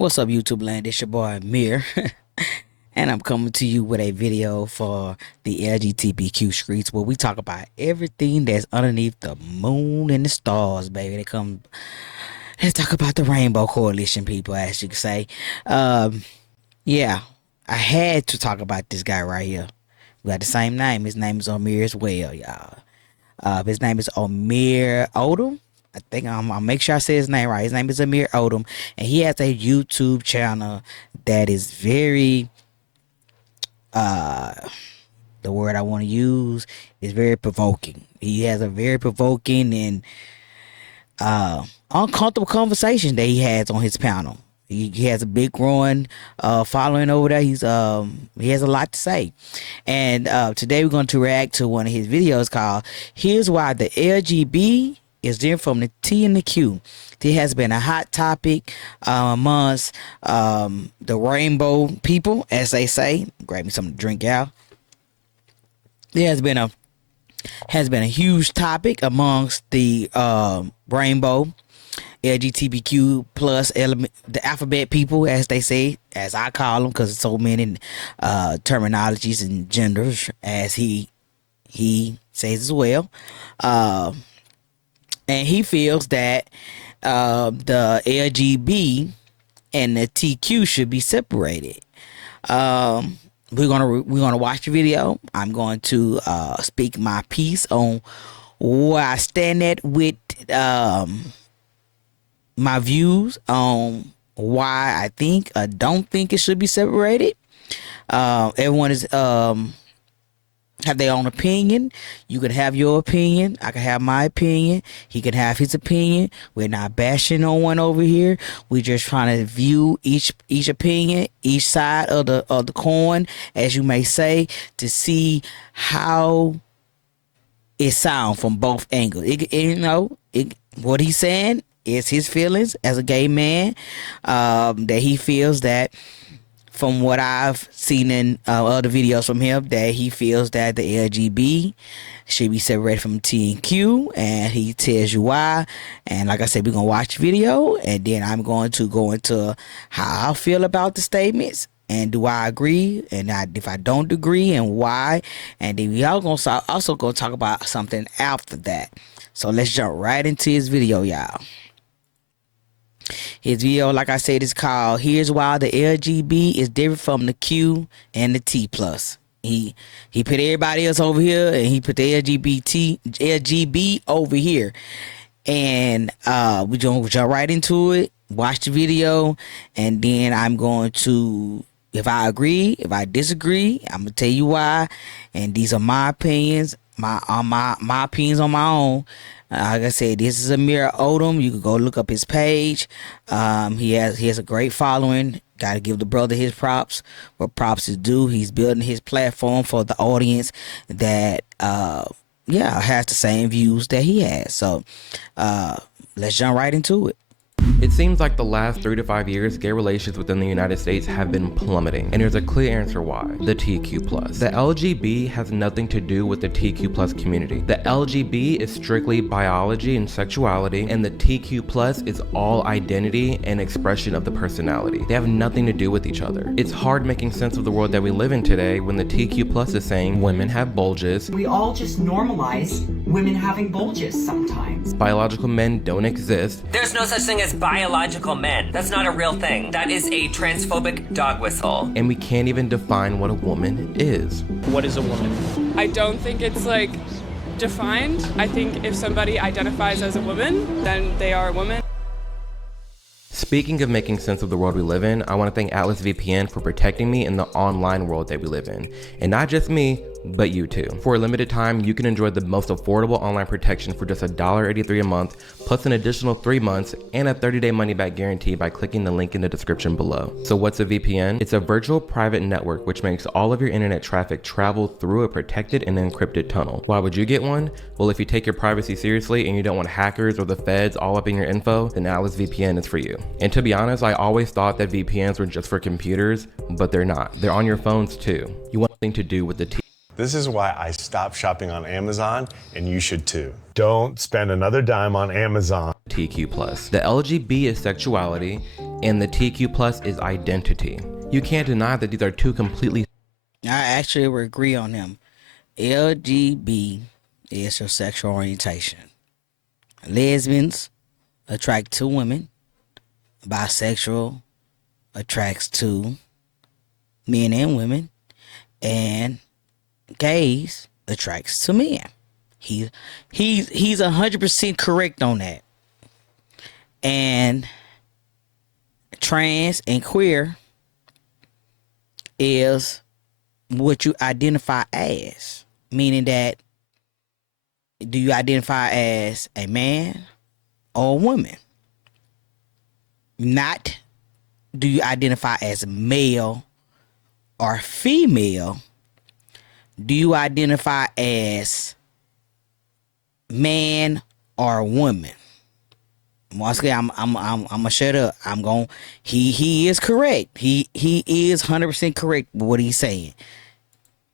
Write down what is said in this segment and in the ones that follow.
What's up, YouTube land? It's your boy Amir, and I'm coming to you with a video for the LGBTQ streets where we talk about everything that's underneath the moon and the stars, baby. Let's talk about the Rainbow Coalition, people, as you can say. Um, yeah, I had to talk about this guy right here. We got the same name. His name is Amir as well, y'all. His name is Amir Odom. I think I'll make sure I say his name right. His name is Amir Odom, and he has a YouTube channel that is very uh the word I want to use is very provoking. He has a very provoking and uncomfortable conversation that he has on his panel. He has a big growing following over there. He has a lot to say, and today we're going to react to one of his videos called "Here's Why the LGB is different from the T and the Q." It has been a hot topic amongst the rainbow people, as they say. Grab me something to drink out. It has been a huge topic amongst the rainbow LGBTQ plus element, the alphabet people, as they say, as I call them, because it's so many terminologies and genders, as he says as well. And he feels that the LGB and the TQ should be separated. We're gonna watch the video. I'm going to speak my piece on where I stand at with my views on why I think or don't think it should be separated. Everyone is have their own opinion. You can have your opinion. I can have my opinion. He can have his opinion. We're not bashing no one over here. We're just trying to view each opinion, each side of the coin, as you may say, to see how it sounds from both angles. What he's saying is his feelings as a gay man, that he feels that, from what I've seen in other videos from him, that he feels that the LGB should be separated from T and Q, and he tells you why. And like I said, we're gonna watch the video, and then I'm going to go into how I feel about the statements, and do I agree, and if I don't agree, and why. And then we all also gonna talk about something after that. So let's jump right into his video, y'all. His video, like I said, is called "Here's Why the LGB is Different from the Q and the T plus." He put everybody else over here, and he put the LGB over here. And we gonna jump right into it. Watch the video, and then I'm going to, if I agree, if I disagree, I'm gonna tell you why. And these are my opinions, my opinions on my own. Like I said, this is Amir Odom. You can go look up his page. He has a great following. Got to give the brother his props where props is due. He's building his platform for the audience that has the same views that he has. So let's jump right into it. It seems like the last 3 to 5 years, gay relations within the United States have been plummeting, and there's a clear answer why: the TQ+. The LGB has nothing to do with the TQ+ community. The LGB is strictly biology and sexuality, and the TQ+ is all identity and expression of the personality. They have nothing to do with each other. It's hard making sense of the world that we live in today when the TQ+ is saying women have bulges. We all just normalize women having bulges sometimes. Biological men don't exist. There's no such thing as biological men. That's not a real thing. That is a transphobic dog whistle. And we can't even define what a woman is. What is a woman? I don't think it's like defined. I think if somebody identifies as a woman, then they are a woman. Speaking of making sense of the world we live in, I want to thank Atlas VPN for protecting me in the online world that we live in. And not just me, but you too. For a limited time, you can enjoy the most affordable online protection for just $1.83 a month, plus an additional 3 months and a 30-day money-back guarantee by clicking the link in the description below. So what's a VPN? It's a virtual private network which makes all of your internet traffic travel through a protected and encrypted tunnel. Why would you get one? Well, if you take your privacy seriously and you don't want hackers or the feds all up in your info, then Atlas VPN is for you. And to be honest, I always thought that VPNs were just for computers, but they're not. They're on your phones too. You want nothing to do with the This is why I stopped shopping on Amazon, and you should too. Don't spend another dime on Amazon. TQ+. The LGB is sexuality, and the TQ plus is identity. You can't deny that these are two completely I actually would agree on him. LGB is your sexual orientation. Lesbians attract to women. Bisexual attracts to men and women. And gays attracts to men. He's 100% correct on that. And trans and queer is what you identify as, meaning that do you identify as a man or a woman? Not do you identify as male or female? Do you identify as man or woman? Once again, I'm gonna shut up. He is correct. He is 100% correct with what he's saying.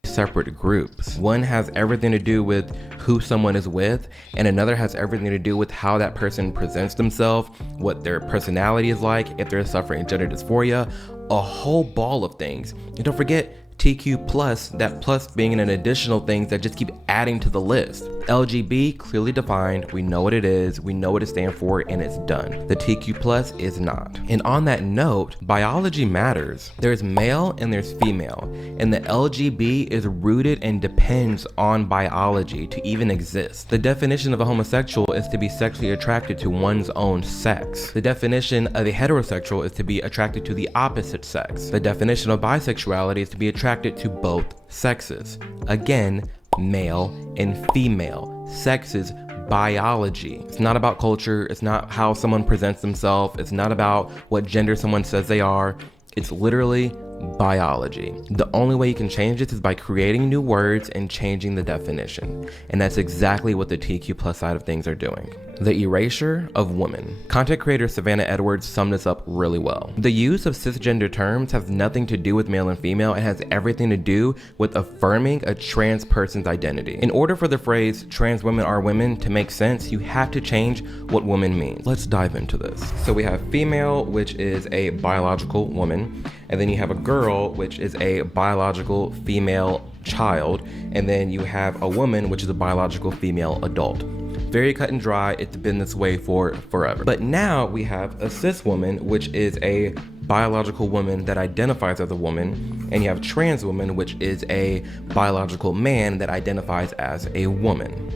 separate groups. One has everything to do with who someone is with, and another has everything to do with how that person presents themselves, what their personality is like, if they're suffering gender dysphoria, a whole ball of things. And don't forget TQ plus, that plus being an additional things that just keep adding to the list. LGB, clearly defined, we know what it is, we know what it stands for, and it's done. The TQ plus is not. And on that note, biology matters. There's male and there's female, and the LGB is rooted and depends on biology to even exist. The definition of a homosexual is to be sexually attracted to one's own sex. The definition of a heterosexual is to be attracted to the opposite sex. The definition of bisexuality is to be attracted to both sexes. Again, male and female. Sex is biology. It's not about culture. It's not how someone presents themselves. It's not about what gender someone says they are. It's literally biology. The only way you can change this is by creating new words and changing the definition. And that's exactly what the TQ plus side of things are doing. The erasure of women. Content creator Savannah Edwards summed this up really well. The use of cisgender terms has nothing to do with male and female. It has everything to do with affirming a trans person's identity. In order for the phrase trans women are women to make sense, you have to change what woman means. Let's dive into this. So we have female, which is a biological woman, and then you have a girl, which is a biological female child, and then you have a woman, which is a biological female adult. Very cut and dry. It's been this way for forever. But now we have a cis woman, which is a biological woman that identifies as a woman, and you have trans woman, which is a biological man that identifies as a woman.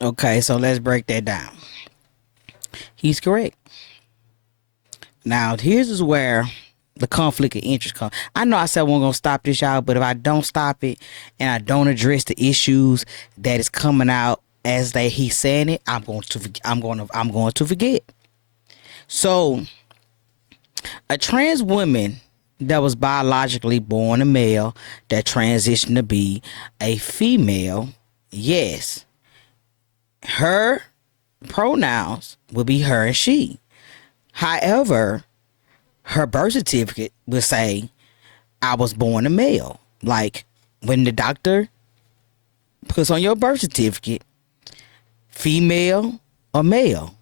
Okay, so let's break that down. He's correct. Now, here's where the conflict of interest comes. I know I said I wasn't gonna stop this, y'all, but if I don't stop it and I don't address the issues that is coming out as he's saying it, I'm going to forget. So, a trans woman that was biologically born a male that transitioned to be a female, yes, her pronouns will be her and she. However, her birth certificate will say, I was born a male. Like when the doctor puts on your birth certificate, female or male.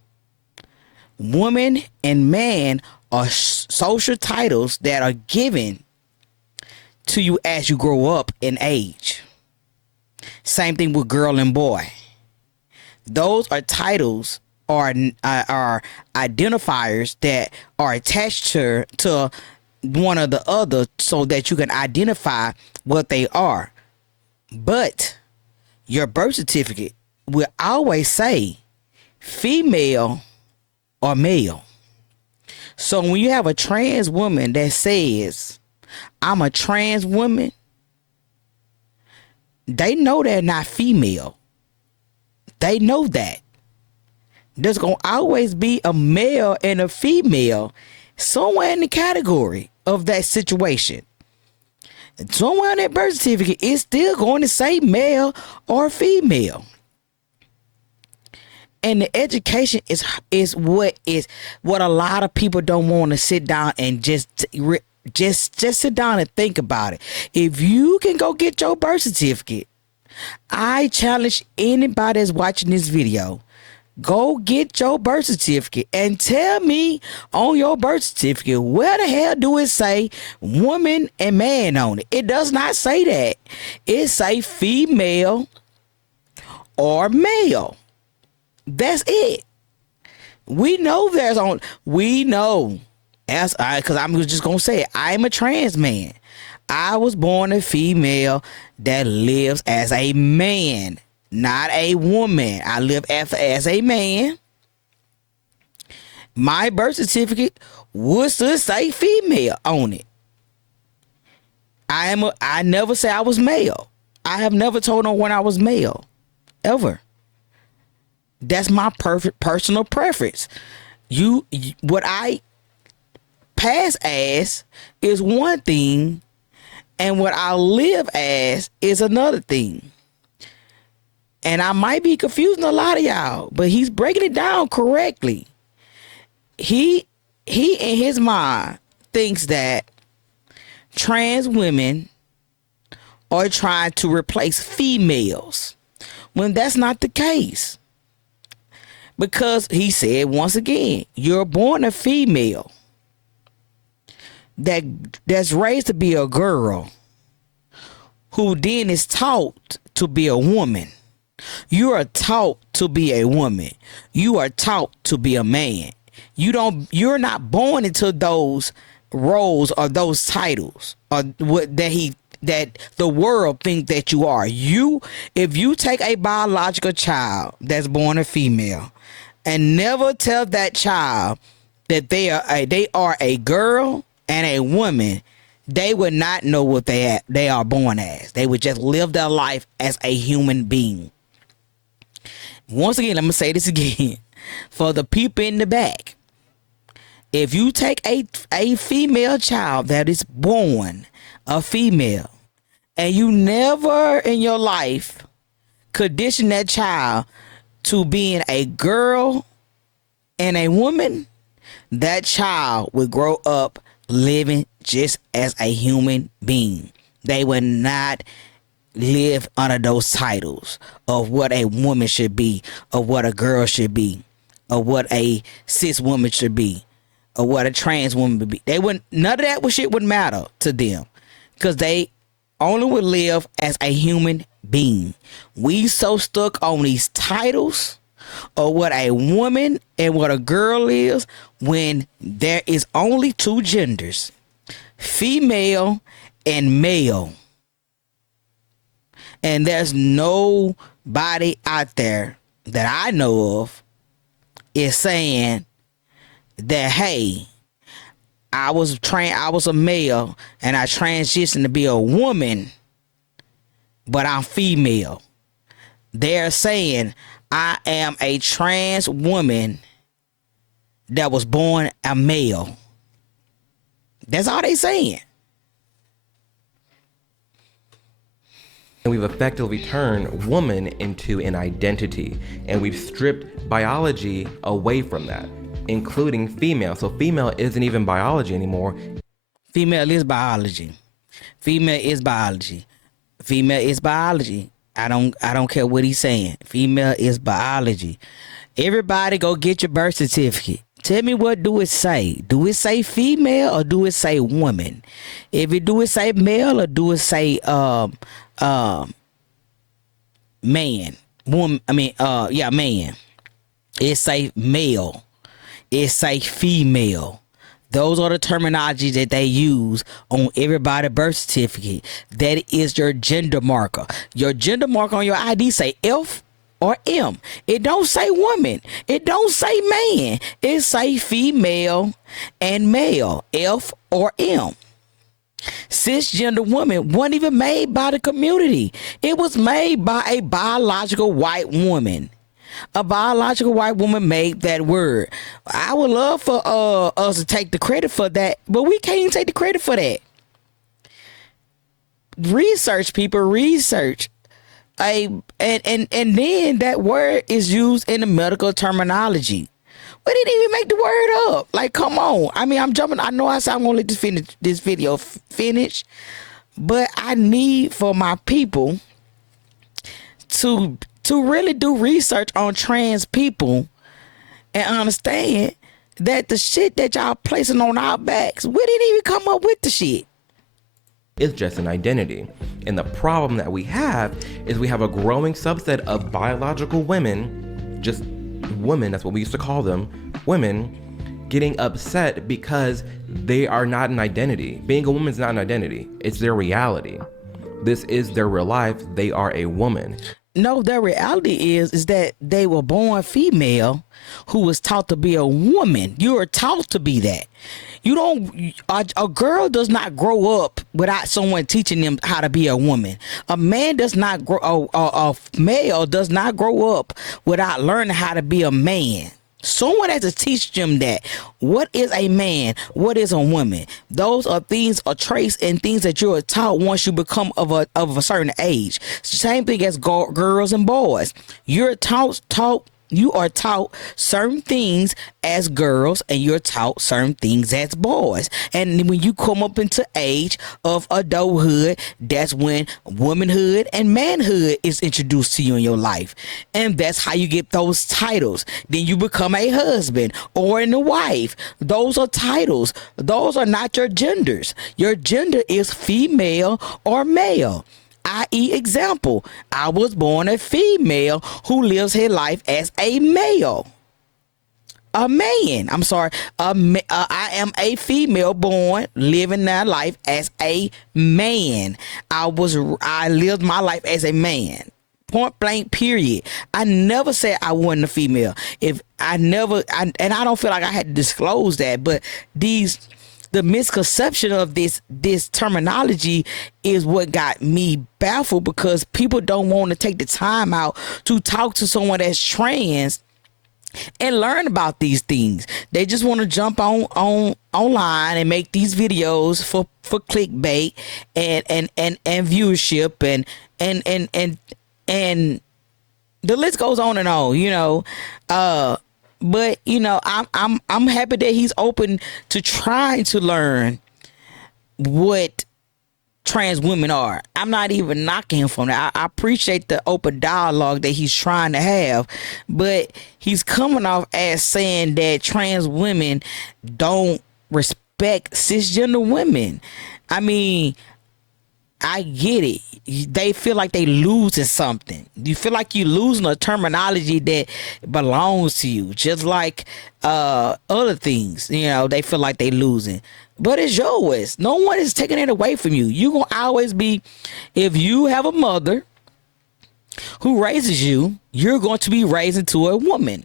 Woman and man are social titles that are given to you as you grow up in age. Same thing with girl and boy. Those are titles are identifiers that are attached to one or the other so that you can identify what they are. But your birth certificate will always say female or male. So when you have a trans woman that says, I'm a trans woman, they know they're not female. They know that. There's going to always be a male and a female somewhere in the category of that situation. Somewhere on that birth certificate is still going to say male or female. And the education is what a lot of people don't want to sit down and just sit down and think about it. If you can go get your birth certificate, I challenge anybody that's watching this video, Go get your birth certificate and tell me on your birth certificate where the hell do it say woman and man on it. It does not say that. It say female or male. That's it. We know as because I'm just gonna say it, I'm a trans man. I was born a female that lives as a man, not a woman. I live as a man. My birth certificate would still say female on it. I never say I was male. I have never told no one I was male, ever. That's my perfect personal preference. What I pass as is one thing, and what I live as is another thing. And I might be confusing a lot of y'all, but he's breaking it down correctly. He in his mind thinks that trans women are trying to replace females, when that's not the case. Because he said, once again, you're born a female that's raised to be a girl, who then is taught to be a woman. You are taught to be a woman. You are taught to be a man. You're not born into those roles or those titles or that the world think that you are. If you take a biological child that's born a female and never tell that child that they are a girl and a woman, they would not know what they are born as. They would just live their life as a human being. Once again, let me say this again for the people in the back. If you take a female child that is born a female and you never in your life condition that child to being a girl and a woman, that child would grow up living just as a human being. They would not live under those titles of what a woman should be, of what a girl should be, of what a cis woman should be, or what a trans woman would be. None of that shit would matter to them, because they only would live as a human being. We so stuck on these titles of what a woman and what a girl is, when there is only two genders, female and male. And there's nobody out there that I know of is saying that, hey, I was a male and I transitioned to be a woman, but I'm female. They're saying I am a trans woman that was born a male. That's all they saying. And we've effectively turned woman into an identity, and we've stripped biology away from that, including female. So female isn't even biology anymore. Female is biology. Female is biology. Female is biology. I don't care what he's saying. Female is biology. Everybody go get your birth certificate. Tell me, what do it say? Do it say female or do it say woman? If it do it say male or do it say man? Woman, man. It say male. It say female. Those are the terminology that they use on everybody's birth certificate. That is your gender marker. Your gender marker on your ID say F or M. It don't say woman. It don't say man. It say female and male, F or M. Cisgender woman wasn't even made by the community. It was made by a biological white woman. A biological white woman made that word. I would love for us to take the credit for that, but we can't even take the credit for that. Research, people, research. And then that word is used in the medical terminology. We didn't even make the word up. Like, come on. I mean, I'm jumping. I know I said I'm gonna let this video finish, but I need for my people to really do research on trans people and understand that the shit that y'all placing on our backs, we didn't even come up with the shit. It's just an identity. And the problem that we have is we have a growing subset of biological women, just women, that's what we used to call them, women, getting upset because they are not an identity. Being a woman is not an identity. It's their reality. This is their real life. They are a woman. No, their reality is that they were born female who was taught to be a woman. You are taught to be that. You don't, a girl does not grow up without someone teaching them how to be a woman. A man does not grow, a male does not grow up without learning how to be a man. Someone has to teach them that. What is a man? What is a woman? Those are things, or traits and things that you're taught once you become of a certain age. Same thing as girls and boys. You are taught certain things as girls and you're taught certain things as boys. And when you come up into age of adulthood, that's when womanhood and manhood is introduced to you in your life. And that's how you get those titles. Then you become a husband or a wife. Those are titles. Those are not your genders. Your gender is female or male. I.e. example, I was born a female who lives her life as a male. A man. I'm sorry. I am a female born living that life as a man. I lived my life as a man. Point blank, period. I never said I wasn't a female. And I don't feel like I had to disclose that, but the misconception of this terminology is what got me baffled, because people don't want to take the time out to talk to someone that's trans and learn about these things. They just want to jump online and make these videos for clickbait and viewership and the list goes on and on, you know. But you know, I'm happy that he's open to trying to learn what trans women are. I'm not even knocking him from that. I appreciate the open dialogue that he's trying to have, but he's coming off as saying that trans women don't respect cisgender women. I mean, I get it. They feel like they losing something. You feel like you losing a terminology that belongs to you, just like other things. You know, they feel like they losing, but it's yours. No one is taking it away from you. You gonna always be. If you have a mother who raises you, you're going to be raised into a woman.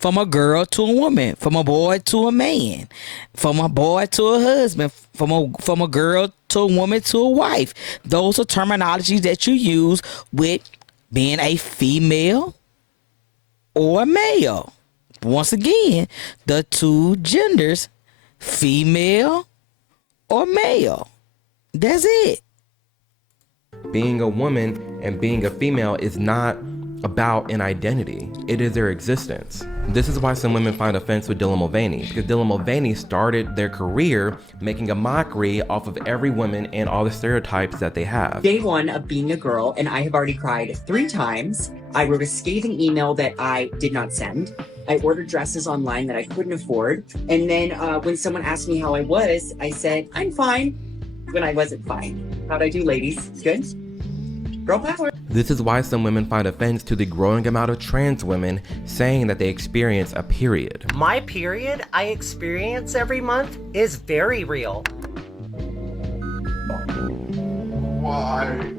From a girl to a woman, from a boy to a man, from a boy to a husband, from a girl to a woman to a wife. Those are terminologies that you use with being a female or a male. Once again, the two genders, female or male. That's it. Being a woman and being a female is not about an identity. It is their existence. This is why some women find offense with Dylan Mulvaney, because Dylan Mulvaney started their career making a mockery off of every woman and all the stereotypes that they have. Day one of being a girl, and I have already cried 3 times. I wrote a scathing email that I did not send. I ordered dresses online that I couldn't afford. And then when someone asked me how I was, I said, I'm fine, when I wasn't fine. How'd I do, ladies? Good? Girl power. This is why some women find offense to the growing amount of trans women saying that they experience a period. My period I experience every month is very real. Why?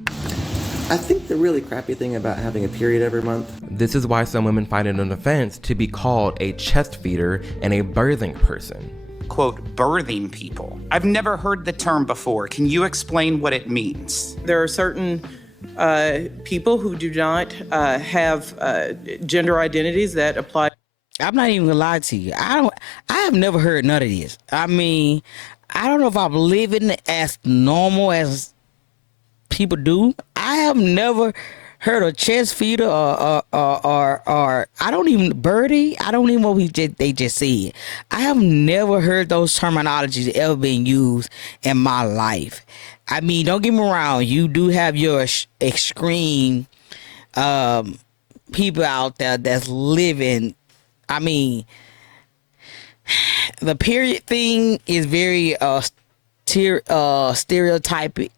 I think the really crappy thing about having a period every month. This is why some women find it an offense to be called a chest feeder and a birthing person. Quote, birthing people. I've never heard the term before. Can you explain what it means? There are certain people who do not have gender identities that apply. I'm not even gonna lie to you. I have never heard none of this. I mean, I don't know if I'm living as normal as people do. I have never heard a chest feeder or I don't even birdie. I don't even know what they just said. I have never heard those terminologies ever being used in my life. I mean, don't get me wrong. You do have your extreme people out there that's living. I mean, the period thing is very stereotypic.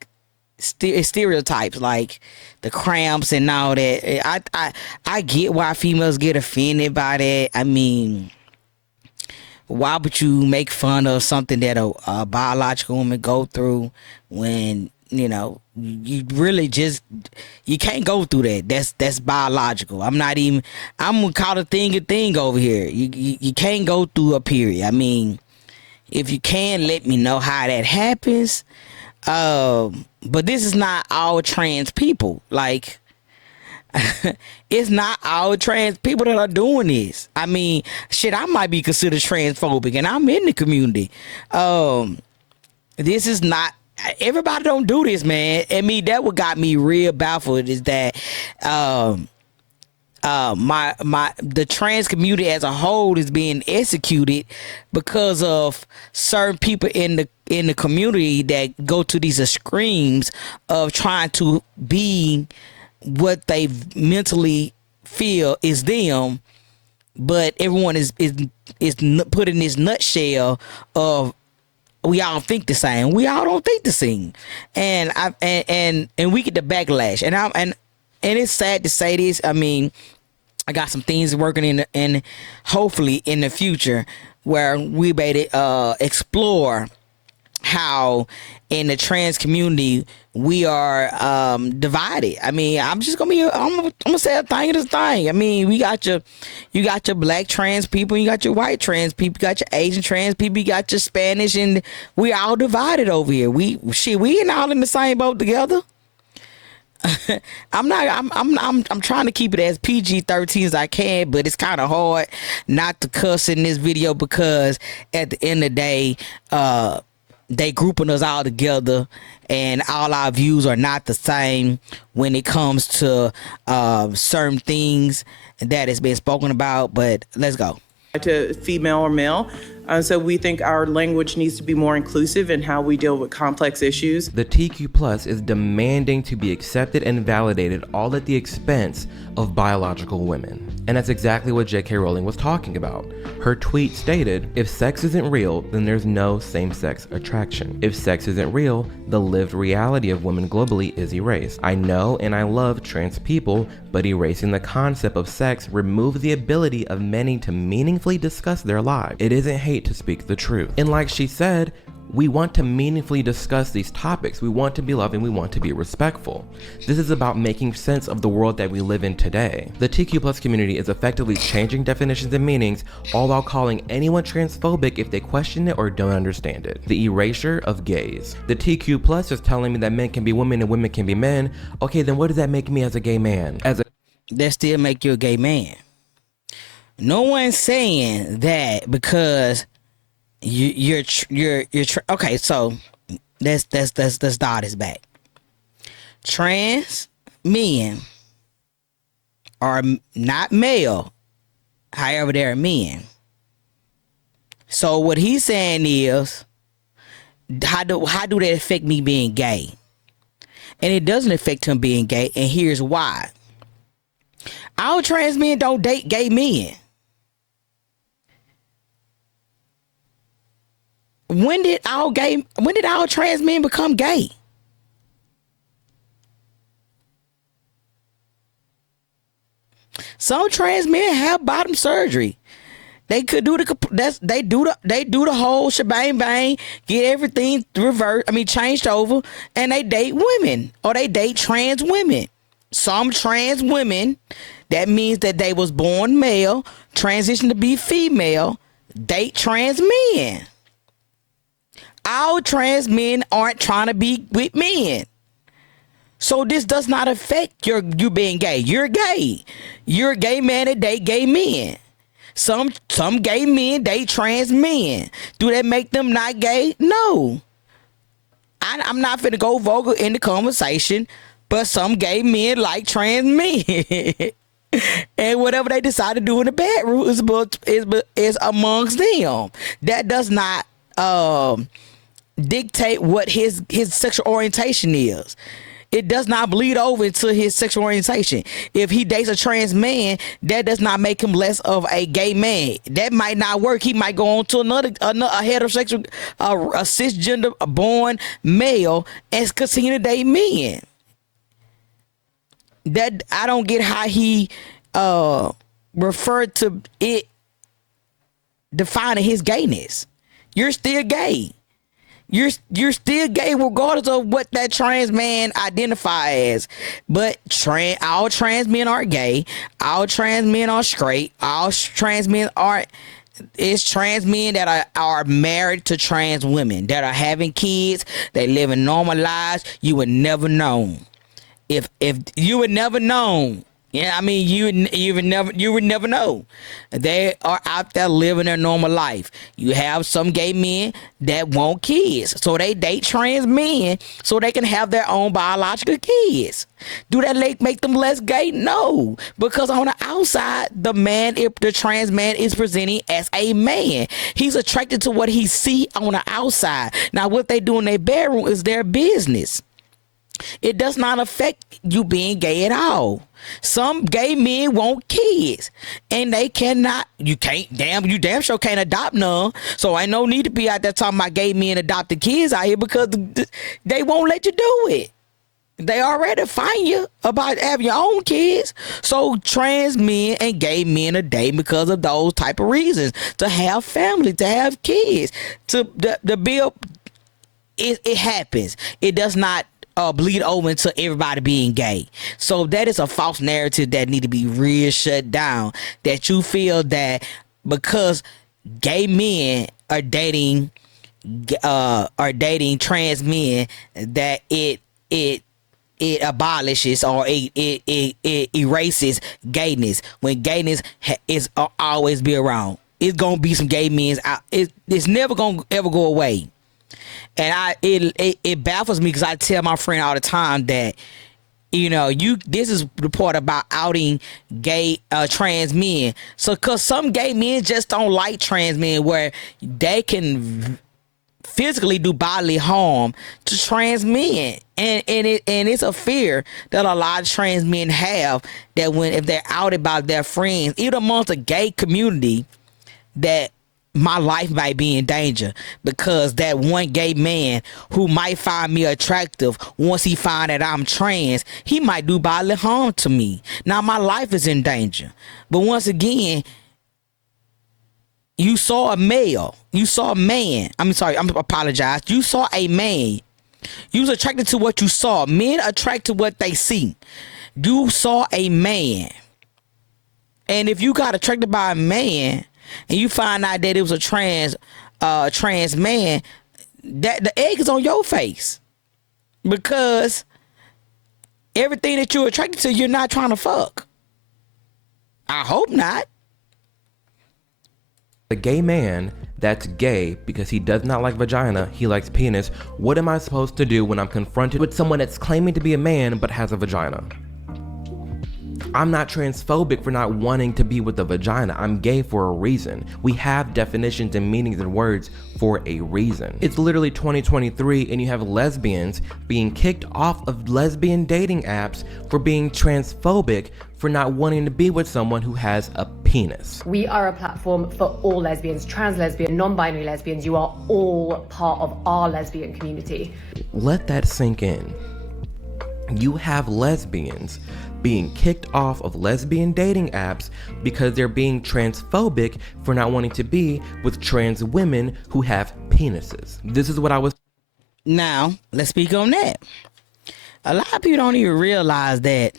Stereotypes like the cramps and all that. I get why females get offended by that. I mean, why would you make fun of something that a biological woman go through when you really just you can't go through that. That's biological. I'm gonna call a thing over here. You can't go through a period. I mean, if you can, let me know how that happens. But this is not all trans people. Like, it's not all trans people that are doing this. I mean, shit, I might be considered transphobic, and I'm in the community. This is not. Everybody don't do this, man. I mean, that what got me real baffled is that the trans community as a whole is being executed because of certain people in the community that go to these extremes of trying to be what they mentally feel is them, but everyone is put in this nutshell of we all think the same. We all don't think the same, and we get the backlash. And it's sad to say this. I mean, I got some things working in hopefully in the future where we better explore how in the trans community we are divided. I mean, I'm gonna say a thing is a thing. I mean, you got your black trans people, you got your white trans people, you got your Asian trans people, you got your Spanish, and we all divided over here. We ain't all in the same boat together. I'm trying to keep it as PG-13 as I can, but it's kind of hard not to cuss in this video because at the end of the day, they grouping us all together and all our views are not the same when it comes to certain things that has been spoken about. But let's go. To female or male. So we think our language needs to be more inclusive in how we deal with complex issues. The TQ Plus is demanding to be accepted and validated, all at the expense of biological women. And that's exactly what J.K. Rowling was talking about. Her tweet stated, if sex isn't real, then there's no same-sex attraction. If sex isn't real, the lived reality of women globally is erased. I know and I love trans people, but erasing the concept of sex removes the ability of many to meaningfully discuss their lives. It isn't hate to speak the truth. And like she said, we want to meaningfully discuss these topics. We want to be loving, we want to be respectful. This is about making sense of the world that we live in today. The TQ Plus community is effectively changing definitions and meanings, all while calling anyone transphobic if they question it or don't understand it. The erasure of gays. The TQ Plus is telling me that men can be women and women can be men. Okay, then what does that make me as a gay man? That still make you a gay man. No one's saying that because you're okay. So let's dial this back. Trans men are not male, however they're men. So what he's saying is, how do that affect me being gay? And it doesn't affect him being gay, and here's why. All trans men don't date gay men. When did all trans men become gay? Some trans men have bottom surgery. They could do they do the whole shebang bang, get everything changed over, and they date women or they date trans women. Some trans women, that means that they was born male, transitioned to be female, date trans men. All trans men aren't trying to be with men. So this does not affect you being gay. You're gay. You're a gay man that date gay men. Some gay men date trans men. Do that make them not gay? No. I'm not finna go vocal in the conversation, but some gay men like trans men. And whatever they decide to do in the bedroom is amongst them. That does not dictate what his sexual orientation is. it does not bleed over into his sexual orientation. If he dates a trans man, that does not make him less of a gay man. That might not work. He might go on to another a heterosexual, a cisgender born male and continue to date men. That I don't get how he referred to it defining his gayness. You're still gay. You're still gay regardless of what that trans man identify as. But all trans men are gay. All trans men are straight. All trans men are trans men that are married to trans women that are having kids. They living normal lives. You would never know. If you would never know. Yeah, I mean, you would never know. They are out there living their normal life. You have some gay men that want kids, so they date trans men so they can have their own biological kids. Do that make them less gay? No, because on the outside, the trans man is presenting as a man. He's attracted to what he see on the outside. Now, what they do in their bedroom is their business. It does not affect you being gay at all. Some gay men want kids, and they cannot. You damn sure can't adopt none. So I no need to be out there talking about gay men adopting kids out here because they won't let you do it. They already fine you about having your own kids. So trans men and gay men are dating because of those type of reasons, to have family, to have kids, to build. It happens. It does not bleed over into everybody being gay. So that is a false narrative that need to be real shut down. That you feel that because gay men are dating trans men, that it abolishes or it erases gayness, when gayness is always be around. It's gonna be some gay men out. It's never gonna ever go away. And it baffles me because I tell my friend all the time that, this is the part about outing gay trans men. So because some gay men just don't like trans men, where they can physically do bodily harm to trans men, and it's a fear that a lot of trans men have, that if they're outed by their friends, even amongst the gay community, that my life might be in danger because that one gay man who might find me attractive, once he find that I'm trans, he might do bodily harm to me. Now my life is in danger. But once again, you saw a male. You saw a man. You saw a man. You was attracted to what you saw. Men attract to what they see. You saw a man. And if you got attracted by a man, and you find out that it was a trans man, that the egg is on your face, because everything that you're attracted to, you're not trying to fuck. I hope not. The gay man that's gay because he does not like vagina, he likes penis. What am I supposed to do when I'm confronted with someone that's claiming to be a man but has a vagina? I'm not transphobic for not wanting to be with a vagina. I'm gay for a reason. We have definitions and meanings and words for a reason. It's literally 2023 and you have lesbians being kicked off of lesbian dating apps for being transphobic, for not wanting to be with someone who has a penis. We are a platform for all lesbians, trans lesbian, non-binary lesbians. You are all part of our lesbian community. Let that sink in. You have lesbians being kicked off of lesbian dating apps because they're being transphobic for not wanting to be with trans women who have penises. This is what I was. Now, let's speak on that. A lot of people don't even realize that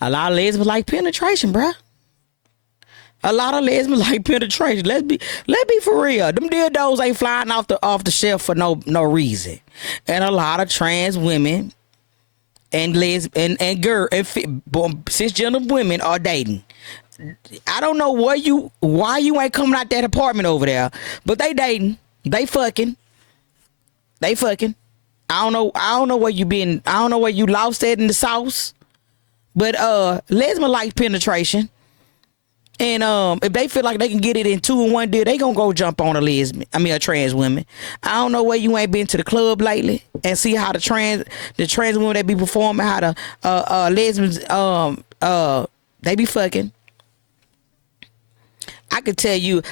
a lot of lesbians like penetration, bruh. A lot of lesbians like penetration. Let's be for real. Them dildos ain't flying off the shelf for no reason. And a lot of trans women and cisgender women are dating. I don't know why you ain't coming out that apartment over there, but they dating, they fucking. I don't know where you been. I don't know where you lost that in the sauce, but lesbian like penetration, And if they feel like they can get it in 2 in 1 deal, they gonna go jump on a trans woman. I don't know where you ain't been to the club lately and see how the trans women that be performing, how the lesbians they be fucking. I can tell you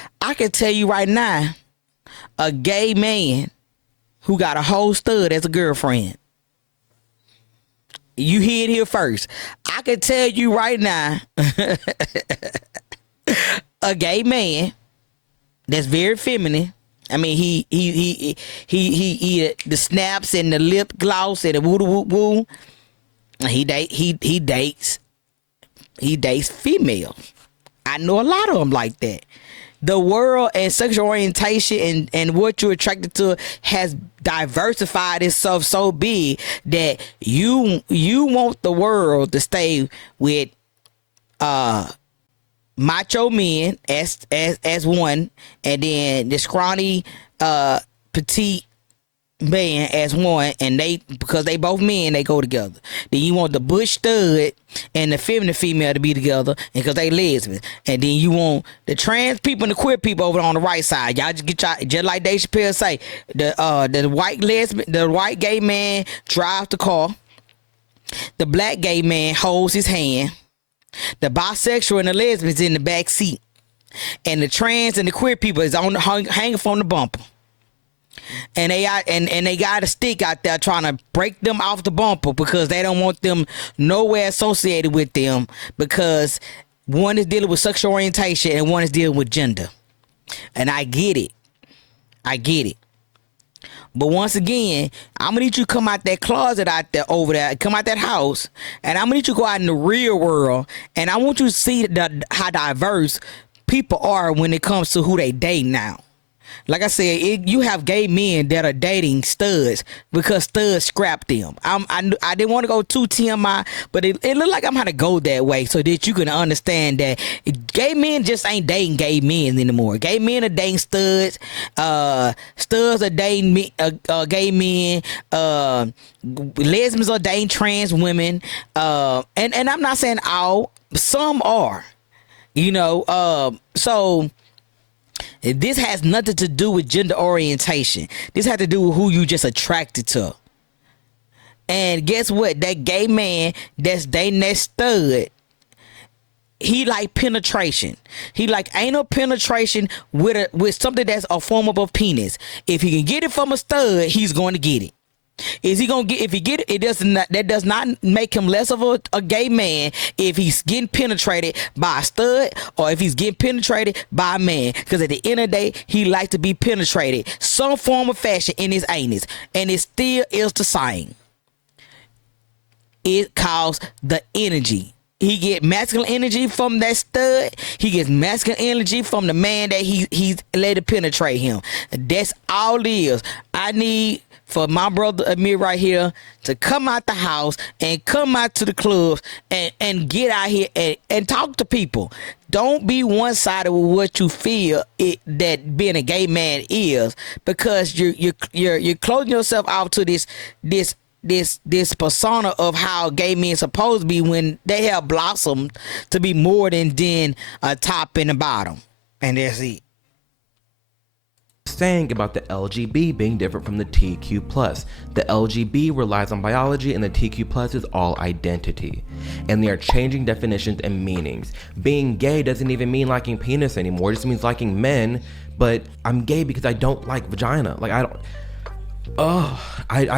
right now, a gay man who got a whole stud as a girlfriend. You hear it here first. I can tell you right now, a gay man that's very feminine. I mean, he the snaps and the lip gloss and the woo woo woo. He dates females. I know a lot of them like that. The world and sexual orientation and what you're attracted to has diversified itself so big that you want the world to stay with macho men as one, and then the scrawny petite man as one, and because they both men, they go together. Then you want the bush stud and the feminine female to be together, and because they lesbians. And then you want the trans people and the queer people over on the right side. Y'all just get y'all, just like Dave Chappelle say, the white lesbian, the white gay man drives the car, the black gay man holds his hand, the bisexual and the lesbians in the back seat, and the trans and the queer people is on hanging from the bumper. And they got a stick out there trying to break them off the bumper because they don't want them nowhere associated with them, because one is dealing with sexual orientation and one is dealing with gender. And I get it. But once again, I'm gonna need you to come out that closet out there over there, come out that house, and I'm gonna need you to go out in the real world, and I want you to see how diverse people are when it comes to who they date now. Like I said, you have gay men that are dating studs because studs scrap them. I didn't want to go too TMI, but it looked like I'm going to go that way so that you can understand that gay men just ain't dating gay men anymore. Gay men are dating studs. Studs are dating gay men. Lesbians are dating trans women. And I'm not saying all. Some are. So this has nothing to do with gender orientation. This has to do with who you just attracted to. And guess what? That gay man that's dating that stud, he like penetration. He like anal penetration with something that's a form of a penis. If he can get it from a stud, he's going to get it. Is he gonna get? If he get it, that does not make him less of a gay man if he's getting penetrated by a stud or if he's getting penetrated by a man. Because at the end of the day, he likes to be penetrated some form of fashion in his anus, and it still is the same. It calls the energy. He get masculine energy from that stud. He gets masculine energy from the man that he's let it penetrate him. That's all it is. I need for my brother Amir right here to come out the house and come out to the clubs and get out here and talk to people. Don't be one-sided with what you feel that being a gay man is, because you're closing yourself out to this persona of how gay men supposed to be when they have blossomed to be more than a top and a bottom. And that's it. Saying about the LGB being different from the TQ+. The LGB relies on biology and the TQ+ is all identity. And they are changing definitions and meanings. Being gay doesn't even mean liking penis anymore. It just means liking men, but I'm gay because I don't like vagina. Like I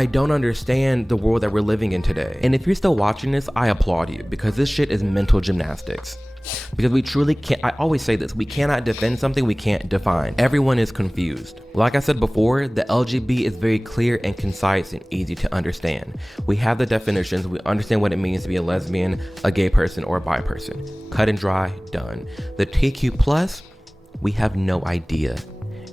don't understand the world that we're living in today. And if you're still watching this, I applaud you, because this shit is mental gymnastics. Because we truly can't, I always say this, we cannot defend something we can't define. Everyone is confused. Like I said before, the LGB is very clear and concise and easy to understand. We have the definitions, we understand what it means to be a lesbian, a gay person, or a bi person. Cut and dry, done. The TQ+, we have no idea.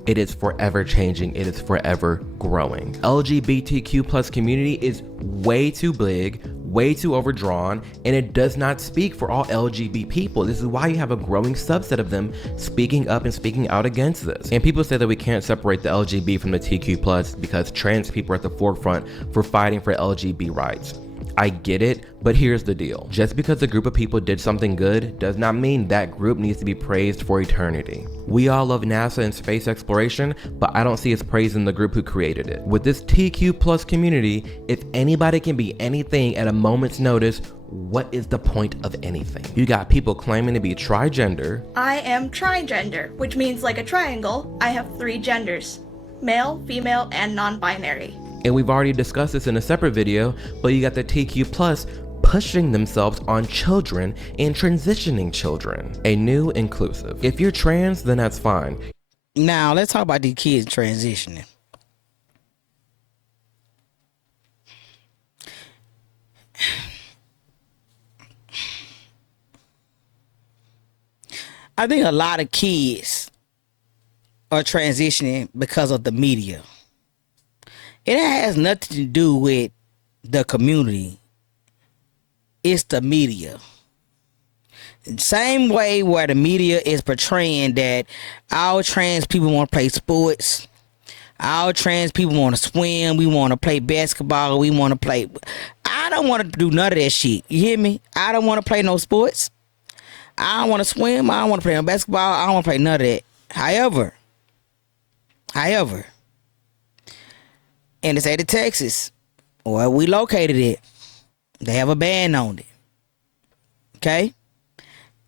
It is forever changing, it is forever growing. LGBTQ+ community is way too big, way too overdrawn, and it does not speak for all LGBT people. This is why you have a growing subset of them speaking up and speaking out against this. And people say that we can't separate the LGB from the TQ+ because trans people are at the forefront for fighting for LGB rights. I get it, but here's the deal. Just because a group of people did something good does not mean that group needs to be praised for eternity. We all love NASA and space exploration, but I don't see us praising the group who created it. With this TQ plus community, if anybody can be anything at a moment's notice, what is the point of anything? You got people claiming to be trigender. I am trigender, which means like a triangle, I have 3 genders: male, female, and non-binary. And we've already discussed this in a separate video, but you got the TQ plus pushing themselves on children and transitioning children. A new inclusive. If you're trans, then that's fine. Now let's talk about these kids transitioning. I think a lot of kids are transitioning because of the media. It has nothing to do with the community. It's the media. Same way where the media is portraying that our trans people want to play sports. Our trans people want to swim. We want to play basketball. We want to play. I don't want to do none of that shit. You hear me? I don't want to play no sports. I don't want to swim. I don't want to play no basketball. I don't want to play none of that. However, in the state of Texas, where we located it, they have a ban on it. Okay?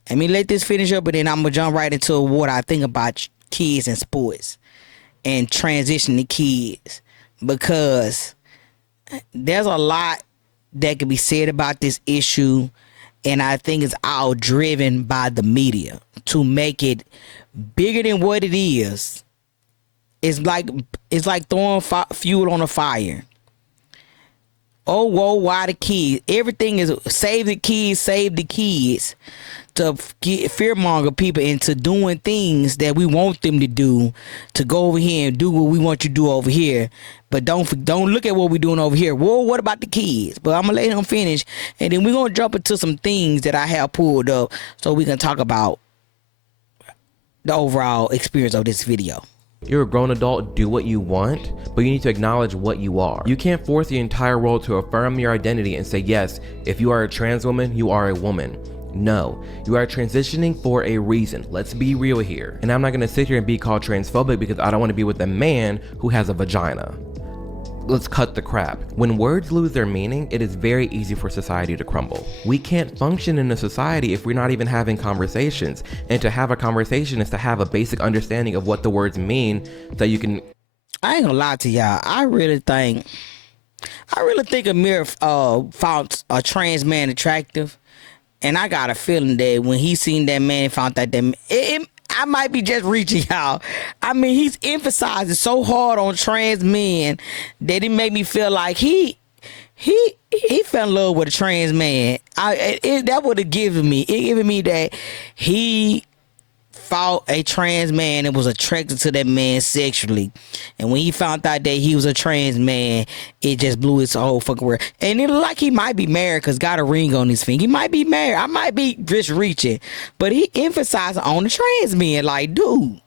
Let me let this finish up, and then I'm going to jump right into what I think about kids and sports and transitioning kids. Because there's a lot that can be said about this issue, and I think it's all driven by the media to make it bigger than what it is. It's like throwing fuel on a fire. Oh, whoa, why the kids? Everything is save the kids to get fearmonger people into doing things that we want them to do, to go over here and do what we want you to do over here. But don't look at what we're doing over here. Whoa, what about the kids? But I'm going to let him finish, and then we're going to jump into some things that I have pulled up so we can talk about the overall experience of this video. You're a grown adult, do what you want, but you need to acknowledge what you are. You can't force the entire world to affirm your identity and say, yes, if you are a trans woman, you are a woman. No, you are transitioning for a reason. Let's be real here. And I'm not gonna sit here and be called transphobic because I don't wanna be with a man who has a vagina. Let's cut the crap. When words lose their meaning, it is very easy for society to crumble. We can't function in a society if we're not even having conversations. And to have a conversation is to have a basic understanding of what the words mean so you can... I ain't gonna lie to y'all. I really think Amir found a trans man attractive. And I got a feeling that when he seen that man and found out that I might be just reaching, y'all. I mean, he's emphasizing so hard on trans men that it made me feel like he fell in love with a trans man. That would have given me that he fought a trans man and was attracted to that man sexually. And when he found out that he was a trans man, it just blew his whole fucking world. And it looked like he might be married because got a ring on his finger. He might be married. I might be just reaching. But he emphasized on the trans men. Like, dude,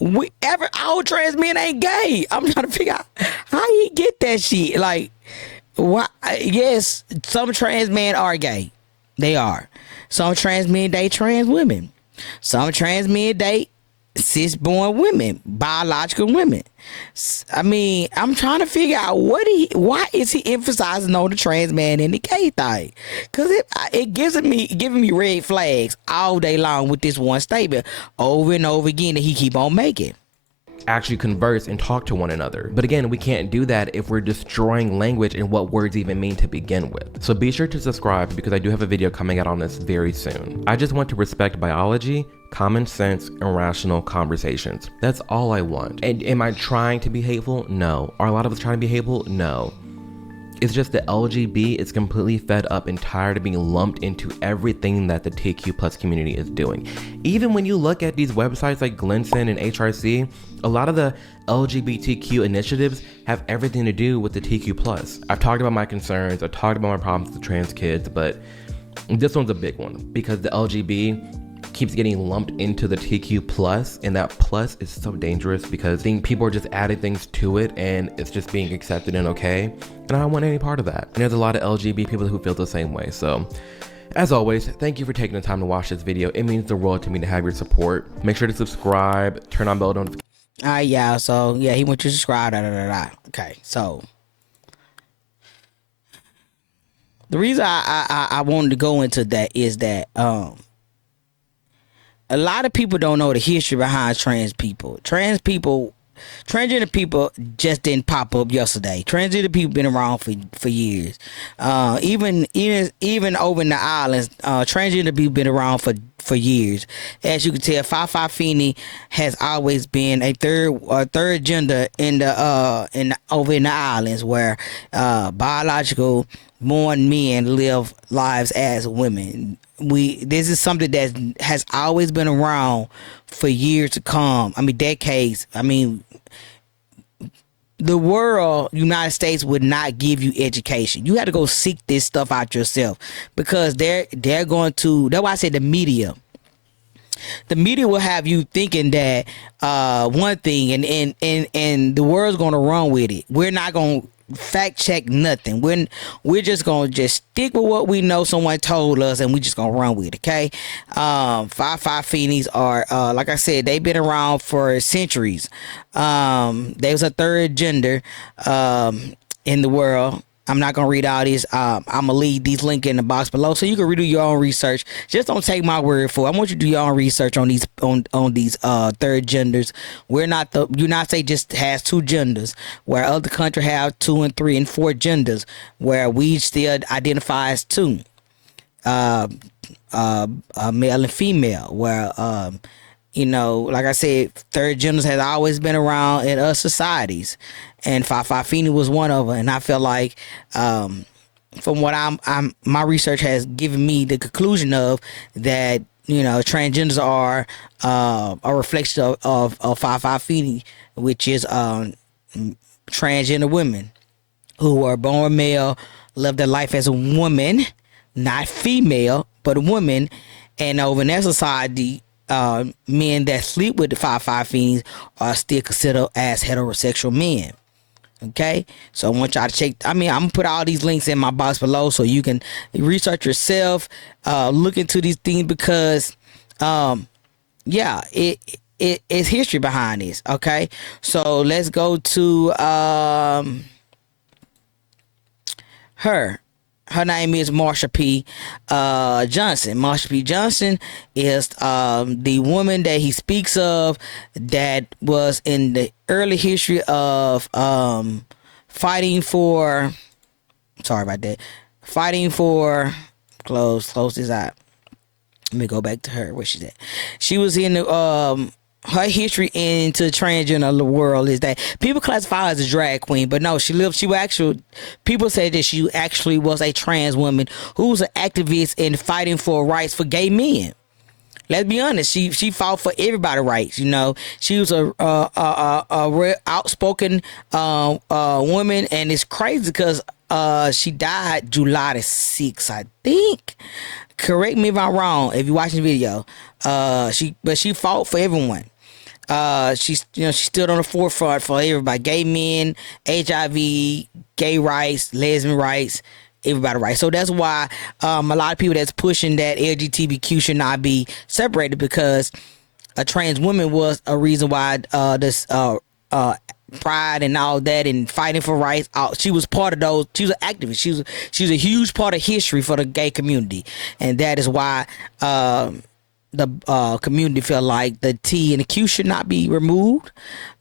all trans men ain't gay. I'm trying to figure out how he get that shit. Like, why? Yes, some trans men are gay. They are. Some trans men date trans women. Some trans men date cis-born women, biological women. I mean, I'm trying to figure out why is he emphasizing on the trans man and the gay thing? Because it giving me red flags all day long with this one statement over and over again that he keep on making. Actually converse and talk to one another. But again, we can't do that if we're destroying language and what words even mean to begin with. So be sure to subscribe because I do have a video coming out on this very soon. I just want to respect biology, common sense, and rational conversations. That's all I want. And am I trying to be hateful? No. Are a lot of us trying to be hateful? No. It's just the LGB is completely fed up and tired of being lumped into everything that the TQ plus community is doing. Even when you look at these websites like Glenson and HRC, a lot of the LGBTQ initiatives have everything to do with the TQ plus. I've talked about my concerns, I've talked about my problems with trans kids, but this one's a big one because the LGBTQ keeps getting lumped into the TQ plus, and that plus is so dangerous because I think people are just adding things to it and it's just being accepted and okay. And I don't want any part of that. And there's a lot of LGBT people who feel the same way. So as always, thank you for taking the time to watch this video. It means the world to me to have your support. Make sure to subscribe, turn on bell notifications. Yeah, so yeah, he went to subscribe, Okay, so the reason I wanted to go into that is that a lot of people don't know the history behind trans people. Transgender people just didn't pop up yesterday. Transgender people been around for years. Even over in the islands, transgender people been around for years. As you can tell, Fi Feeney has always been a third gender over in the islands, where biological born men live lives as women. This is something that has always been around for years to come. I mean, decades. I mean, the world, United States, would not give you education. You have to go seek this stuff out yourself, because they're going to. That's why I said the media. The media will have you thinking that one thing, and the world's going to run with it. We're not going to fact check nothing. We're just gonna just stick with what we know someone told us, and we just gonna run with it. Okay. Fi Feeney's are like I said, they've been around for centuries. There was a third gender in the world. I'm not gonna read all these. I'm gonna leave these links in the box below so you can redo your own research. Just don't take my word for it. I want you to do your own research on these third genders. The United States just has 2 genders, where other countries have 2 and 3 and 4 genders, where we still identify as 2, male and female. Where like I said, third genders has always been around in us societies, and Fi Feeney was one of them. And I feel like, from what my research has given me the conclusion of that, transgenders are a reflection of Fi Feeney, which is transgender women who are born male, live their life as a woman, not female, but a woman, and over in that society, men that sleep with the Fi Feeneys are still considered as heterosexual men. Okay, so I want y'all to check. I'm gonna put all these links in my box below so you can research yourself, look into these things, because it's history behind this. Okay, so let's go to her. Her name is Marsha P. Johnson. Marsha P. Johnson is the woman that he speaks of that was in the early history of fighting for. Sorry about that. Fighting for. Close this out. Let me go back to her. Where she's at? She was in the her history into the transgender world is that people classify her as a drag queen, but no, people say that she actually was a trans woman who was an activist in fighting for rights for gay men. Let's be honest, she fought for everybody's rights. She was a real outspoken woman, and it's crazy because she died July the 6th, I think. Correct me if I'm wrong if you're watching the video. She fought for everyone. She stood on the forefront for everybody: gay men, HIV, gay rights, lesbian rights, everybody rights. So that's why a lot of people that's pushing that LGBTQ should not be separated, because a trans woman was a reason why this pride and all that and fighting for rights. She was part of those. She was an activist. She was a huge part of history for the gay community, and that is why the community feel like the T and the Q should not be removed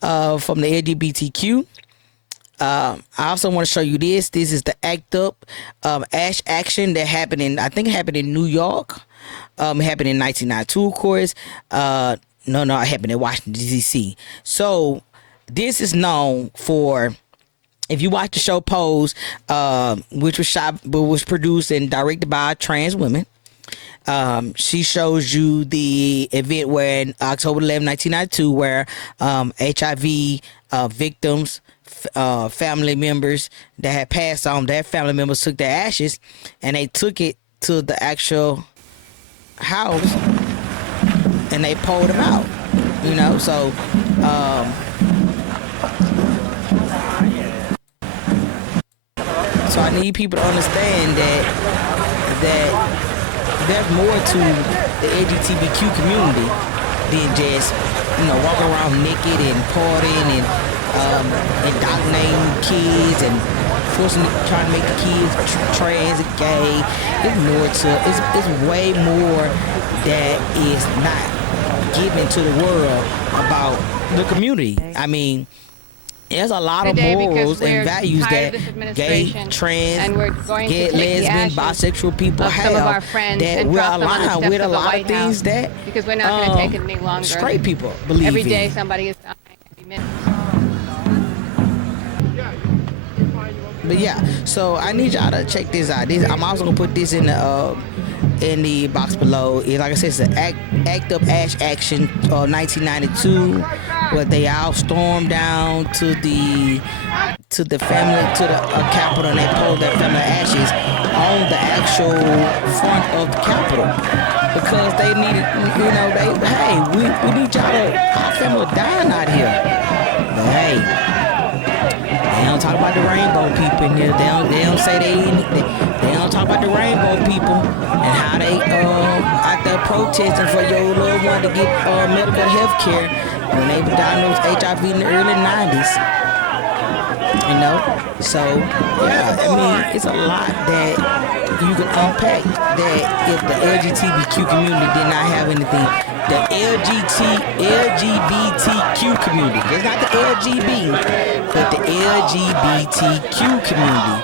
from the LGBTQ. I also want to show you this. This is the ACT UP action that happened in, I think it happened in New York. It happened in 1992, of course. No, it happened in Washington, D.C. So this is known for, if you watch the show Pose, which was produced and directed by trans women. She shows you the event where in October 11, 1992, where HIV victims, family members that had passed on, their family members took their ashes and they took it to the actual house and they pulled him out. You know, so so I need people to understand that there's more to the LGBTQ community than just, you know, walking around naked and partying and indoctrinating kids and trying to make the kids trans and gay. It's way more that is not given to the world about the community. I mean, there's a lot of morals and values that gay, trans, gay, lesbian, bisexual people have that we're aligned with a lot of things that because we're not going to take it any longer. Straight people believe Every day in. somebody is dying. Every minute. But yeah, so I need y'all to check this out. I'm also gonna put this in the box below. Like I said, it's an Act Up Ash Action 1992, where they all stormed down to the Capitol, and they pulled their family ashes on the actual front of the Capitol because they needed, you know, we need y'all to, our family dying out here. But hey, they don't talk about the rainbow people in there. They don't say they don't talk about the rainbow people and how they out there protesting for your loved one to get medical health care when they were diagnosed HIV in the early 90s. You know? So yeah, I mean, it's a lot that you can unpack that if the LGBTQ community did not have anything. The LGBTQ community. It's not the LGB, but the LGBTQ community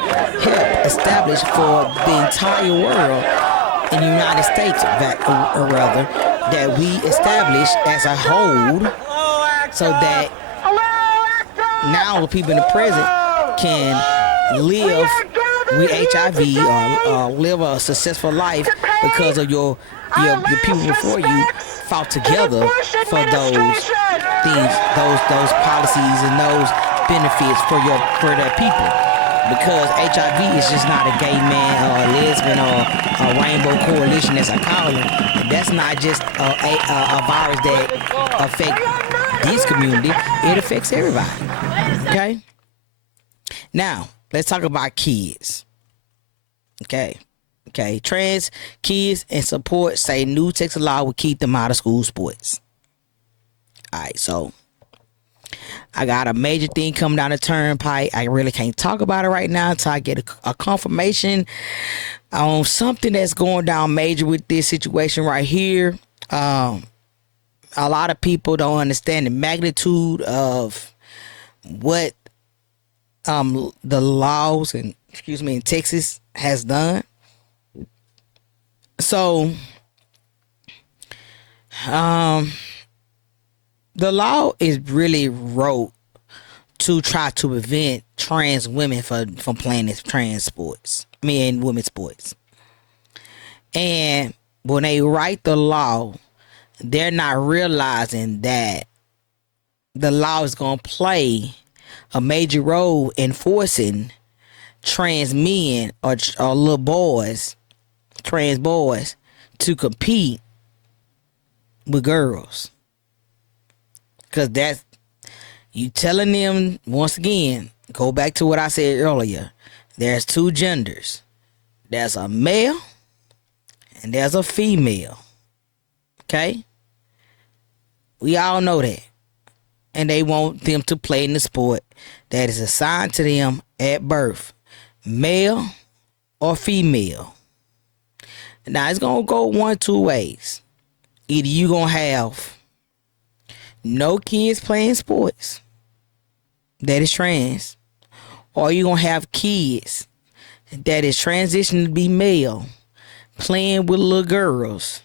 helped establish for the entire world in the United States, or rather, that we established as a whole, so that now the people in the present can live with HIV or live a successful life because of your people before you fought together for those things, those policies and those benefits for their people. Because HIV is just not a gay man or a lesbian or a rainbow coalition, as I call it. That's not just a virus that affects this community. It affects everybody. Okay? Now, let's talk about kids. Okay. Trans kids and support say new Texas law will keep them out of school sports. All right, so I got a major thing coming down the turnpike. I really can't talk about it right now until I get a confirmation on something that's going down major with this situation right here. A lot of people don't understand the magnitude of what the laws in Texas has done. So the law is really wrote to try to prevent trans women from playing this trans sports, men and women's sports. And when they write the law, they're not realizing that the law is going to play a major role in forcing trans men or little boys, trans boys, to compete with girls. Because that's, you telling them, once again, go back to what I said earlier. There's two genders. There's a male and there's a female. Okay? We all know that. And they want them to play in the sport that is assigned to them at birth. Male or female. Now, it's going to go one, two ways. Either you going to have no kids playing sports that is trans, or you going to have kids that is transitioning to be male playing with little girls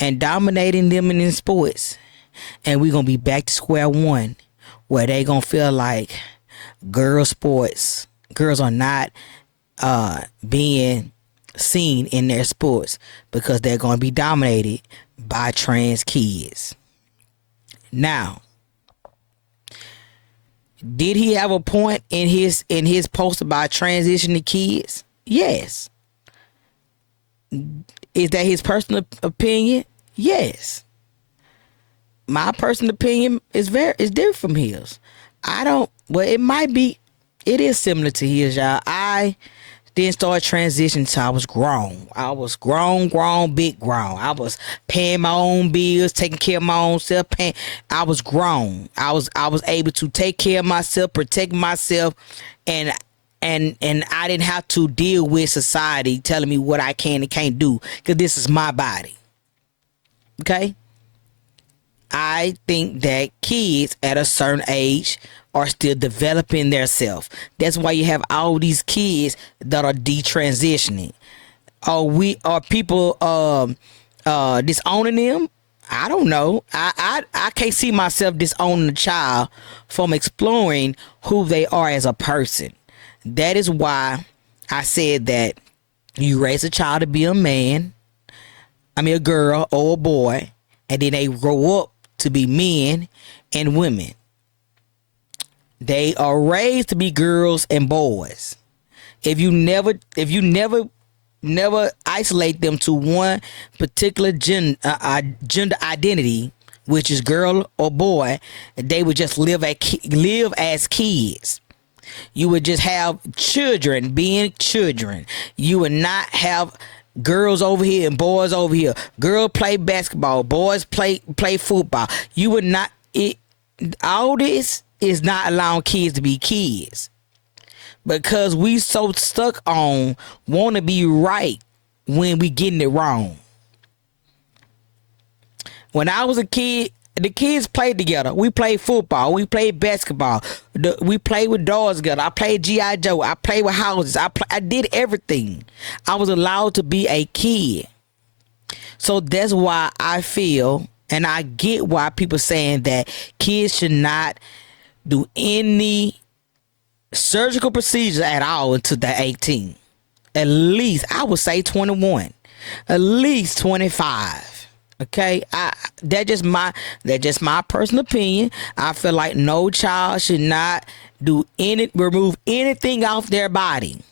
and dominating them in sports. And we're going to be back to square one, where they going to feel like girls are not being seen in their sports because they're going to be dominated by trans kids. Now, did he have a point in his post about transitioning kids? Yes. Is that his personal opinion? Yes. my personal opinion is different from his. It is similar to his, y'all. I then started transitioning till I was grown. I was grown, big grown. I was paying my own bills, taking care of my own self. I was grown. I was able to take care of myself, protect myself, and I didn't have to deal with society telling me what I can and can't do, because this is my body. Okay? I think that kids at a certain age are still developing their self. That's why you have all these kids that are detransitioning. Are people disowning them? I don't know. I can't see myself disowning a child from exploring who they are as a person. That is why I said that you raise a child to be a man, a girl or a boy, and then they grow up to be men and women. They are raised to be girls and boys. If you never isolate them to one particular gender identity, which is girl or boy, they would just live as kids. You would just have children being children. You would not have girls over here and boys over here. Girls play basketball, boys play football. You would not. All this is not allowing kids to be kids, because we so stuck on want to be right when we getting it wrong. When I was a kid, the kids played together. We played football. We played basketball. We played with dolls together. I played G.I. Joe. I played with houses. I did everything. I was allowed to be a kid. So that's why I feel, and I get why people saying that kids should not do any surgical procedures at all until they're 18. At least, I would say 21. At least 25. Okay, that's just my personal opinion. I feel like no child should not remove anything off their bodies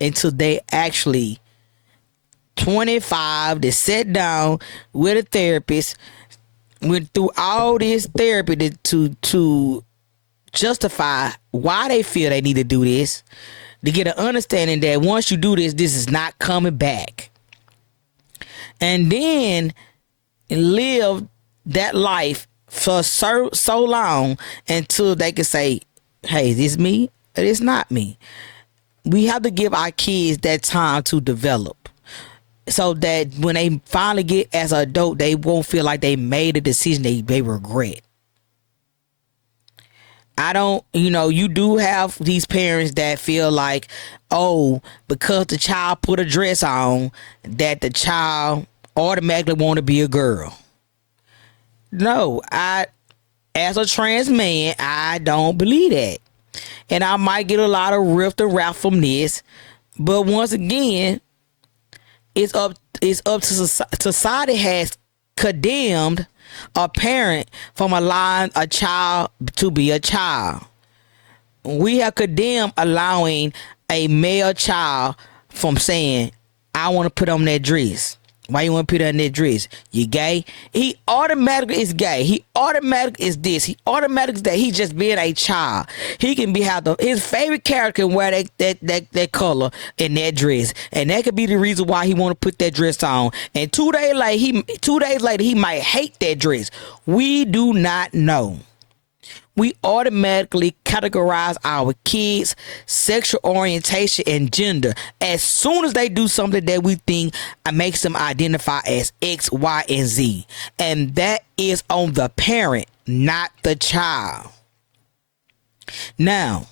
until they actually 25 to sit down with a therapist, went through all this therapy to justify why they feel they need to do this, to get an understanding that once you do this, this is not coming back. And then live that life for so long until they can say, hey, is this me or is not me? We have to give our kids that time to develop, so that when they finally get as an adult, they won't feel like they made a decision they regret. You do have these parents that feel like, oh, because the child put a dress on, that the child automatically want to be a girl. No, as a trans man, I don't believe that. And I might get a lot of rift and wrath from this, but once again, it's up to society has condemned a parent from allowing a child to be a child. We have condemned allowing a male child from saying, I want to put on that dress. Why you want to put on that dress? You gay? He automatically is gay. He automatically is this. He automatically is that. He just being a child. He can his favorite character can wear that color in that dress, and that could be the reason why he want to put that dress on. And 2 days later, he might hate that dress. We do not know. We automatically categorize our kids' sexual orientation and gender as soon as they do something that we think makes them identify as X, Y, and Z. And that is on the parent, not the child. Now,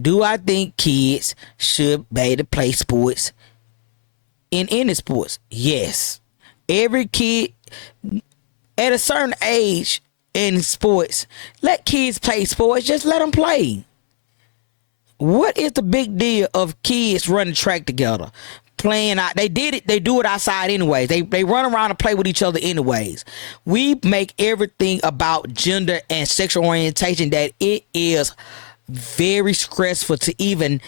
do I think kids should be able to play sports in any sports? Yes. Every kid at a certain age in sports, let kids play sports. Just let them play. What is the big deal of kids running track together, playing out? They do it outside anyways. They run around and play with each other anyways. We make everything about gender and sexual orientation that it is very stressful to even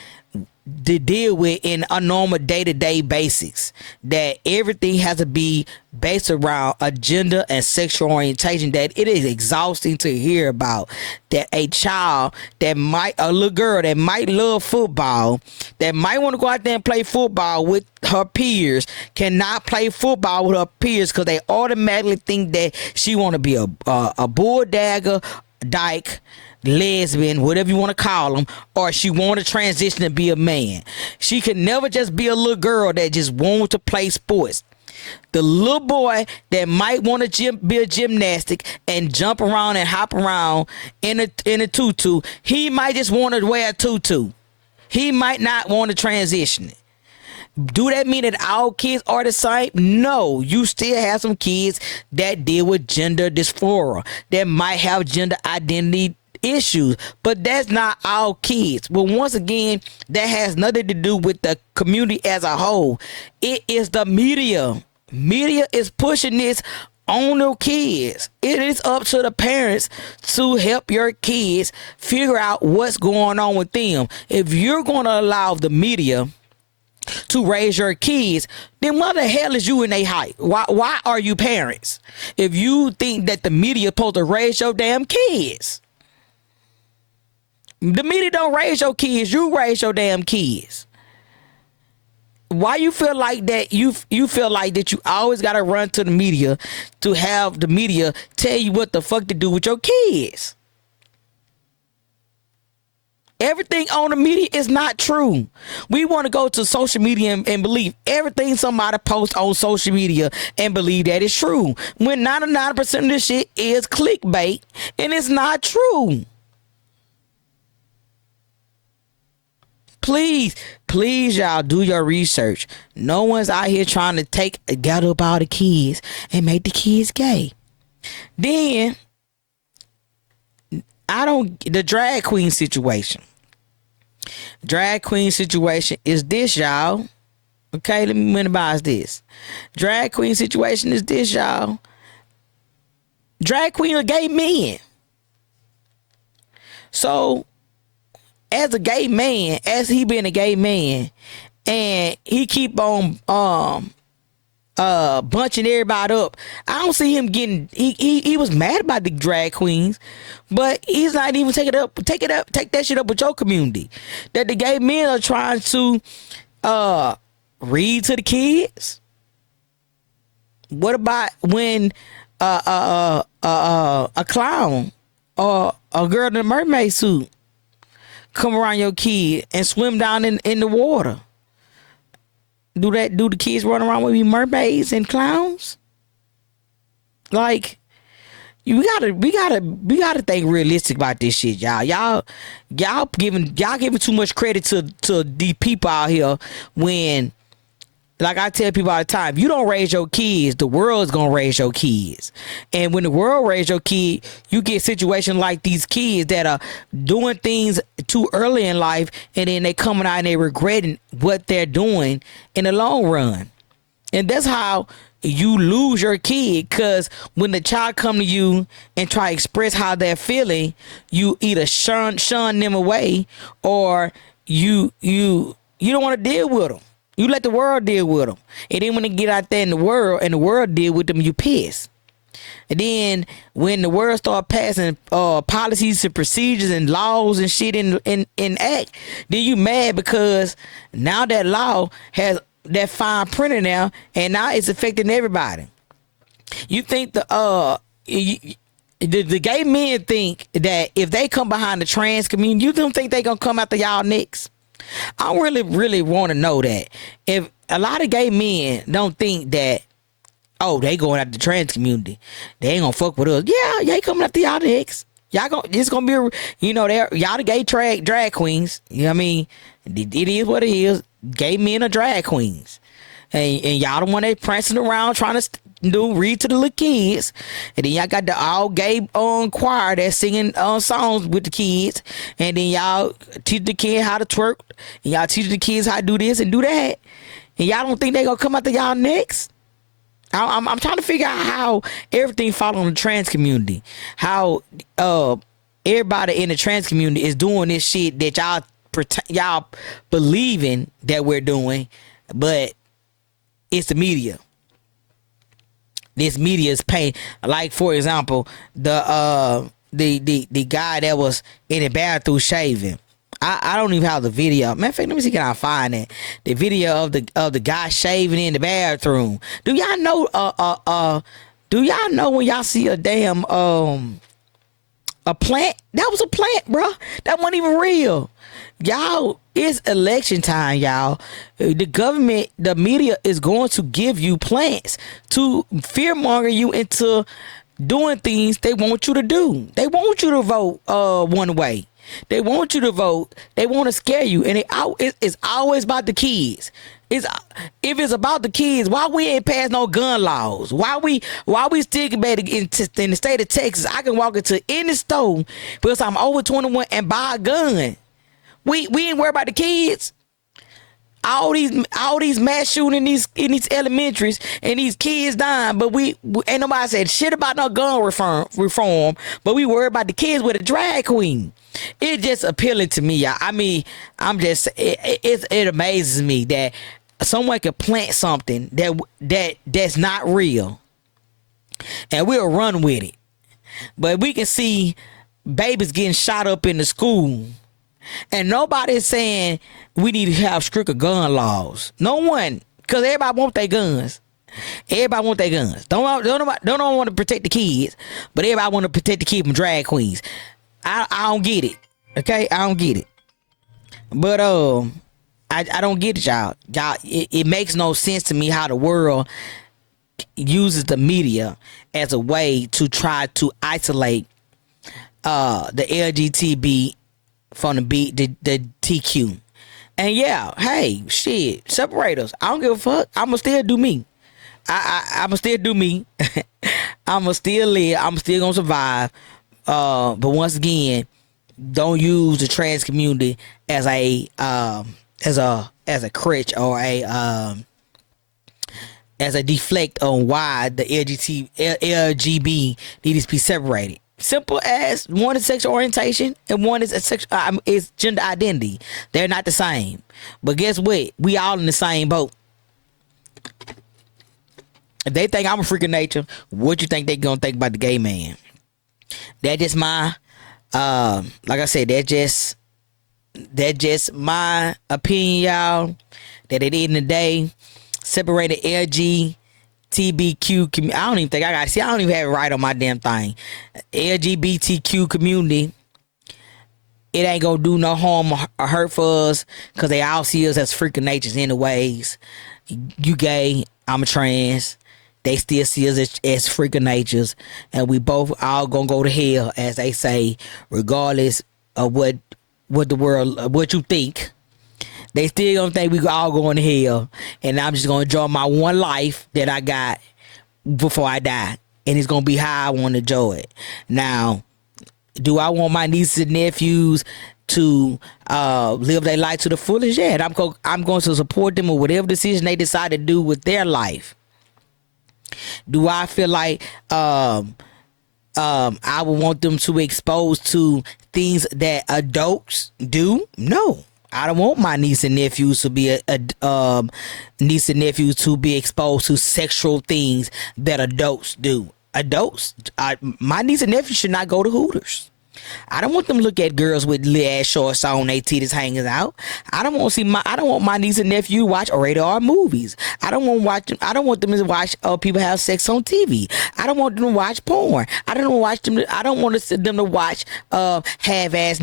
to deal with in a normal day-to-day basics, that everything has to be based around a gender and sexual orientation, that it is exhausting to hear about, that a child that might, a little girl that might love football, that might want to go out there and play football with her peers, cannot play football with her peers because they automatically think that she want to be a bull dagger, dyke, lesbian, whatever you want to call them, or she want to transition to be a man. She could never just be a little girl that just wants to play sports. The little boy that might want to be a gymnastic and jump around and hop around in a tutu, he might just want to wear a tutu. He might not want to transition it. Do that mean that all kids are the same? No, you still have some kids that deal with gender dysphoria, that might have gender identity issues, but that's not all kids. But once again, that has nothing to do with the community as a whole. It is the media. Media is pushing this on the kids. It is up to the parents to help your kids figure out what's going on with them. If you're going to allow the media to raise your kids, then what the hell is you in a height? Why are you parents if you think that the media is supposed to raise your damn kids? The media don't raise your kids, you raise your damn kids. Why you feel like that? You feel like that you always gotta run to the media to have the media tell you what the fuck to do with your kids. Everything on the media is not true. We want to go to social media and believe everything somebody posts on social media and believe that it's true, when 99% of this shit is clickbait and it's not true. Please, y'all do your research. No one's out here trying to gather up all the kids and make the kids gay. Then, the drag queen situation. Drag queen situation is this, y'all. Okay, let me minimize this. Drag queen situation is this, y'all. Drag queen are gay men. So, as a gay man, as he been a gay man, and he keep on bunching everybody up, I don't see him getting. He was mad about the drag queens, but he's not even take that shit up with your community. That the gay men are trying to read to the kids. What about when a clown or a girl in a mermaid suit come around your kid and swim down in the water? Do the kids run around with mermaids and clowns? Like, we gotta think realistic about this shit, y'all. Y'all giving too much credit to the people out here when, like I tell people all the time, if you don't raise your kids, the world is gonna raise your kids. And when the world raise your kid, you get situations like these kids that are doing things too early in life, and then they coming out and they regretting what they're doing in the long run. And that's how you lose your kid, because when the child come to you and try to express how they're feeling, you either shun them away, or you don't want to deal with them. You let the world deal with them. And then when they get out there in the world and the world deal with them, you piss. And then when the world start passing policies and procedures and laws and shit in act, then you mad because now that law has that fine print now, and now it's affecting everybody. You think the gay men think that if they come behind the trans community, you don't think they gonna come after y'all next? I really, really want to know that. If a lot of gay men don't think that, oh, they going after the trans community, they ain't gonna fuck with us. Yeah, they coming after y'all next. It's gonna be, y'all the gay drag queens. You know what I mean? It is what it is. Gay men are drag queens, and y'all the one that prancing around trying to read to the little kids, and then y'all got the all gay choir that's singing songs with the kids, and then y'all teach the kids how to twerk, and y'all teach the kids how to do this and do that, and y'all don't think they gonna come after y'all next? I'm trying to figure out how everything fall on the trans community, how everybody in the trans community is doing this shit that y'all y'all believing that we're doing, but it's the media. This media is paying. Like, for example, the guy that was in the bathroom shaving. I don't even have the video. Matter of fact, let me see, can I find it? The video of the guy shaving in the bathroom. Do y'all know? Do y'all know when y'all see a damn a plant? That was a plant, bro. That wasn't even real. Y'all, it's election time, y'all. The government, the media is going to give you plants to fearmonger you into doing things they want you to do. They want you to vote one way. They want you to vote. They want to scare you, and it's always about the kids. If it's about the kids, why we ain't pass no gun laws? Why we still back in the state of Texas? I can walk into any store because I'm over 21 and buy a gun. We ain't worried about the kids. All these mass shooting in these elementaries and these kids dying, but we ain't nobody said shit about no gun reform. But we worry about the kids with a drag queen. It's just appealing to me, y'all. I mean, it amazes me that someone could plant something that's not real, and we'll run with it. But we can see babies getting shot up in the school, and nobody's saying we need to have stricter gun laws. No one, because everybody want their guns. Everybody want their guns. Don't want to protect the kids, but everybody want to protect the kids from drag queens. I don't get it. Okay, I don't get it. But I don't get it, y'all. It makes no sense to me how the world uses the media as a way to try to isolate the LGBT from the TQ. And yeah, hey, shit, separate us. I don't give a fuck. I'ma still do me. I'ma still do me. I'ma still live. I'm still gonna survive. But once again, don't use the trans community as a crutch or as a deflect on why the LGBT needs to be separated. Simple as one is sexual orientation and one is is gender identity. They're not the same. But guess what? We all in the same boat. If they think I'm a freak of nature, what you think they gonna think about the gay man? That just my like I said, that just my opinion, y'all. That at the end of the day, separated LGBTQ community. I don't even think I don't even have it right on my damn thing. LGBTQ community. It ain't gonna do no harm or hurt for us because they all see us as freaking natures anyways. You gay, I'm a trans. They still see us as freaking natures, and we both all gonna go to hell, as they say, regardless of what the world, what you think. They still gonna think we all going to hell, and I'm just gonna enjoy my one life that I got before I die, and it's gonna be how I want to enjoy it. Now, do I want my nieces and nephews to live their life to the fullest? Yeah, I'm going to support them with whatever decision they decide to do with their life. Do I feel like I would want them to be exposed to things that adults do? No. I don't want my niece and nephews to be niece and nephews to be exposed to sexual things that adults do. My niece and nephews should not go to Hooters. I don't want them to look at girls with little ass shorts on, their titties hanging out. I don't want my niece and nephew to watch rated R movies. I don't want them to watch people have sex on TV. I don't want them to watch porn. I don't want them to watch half-ass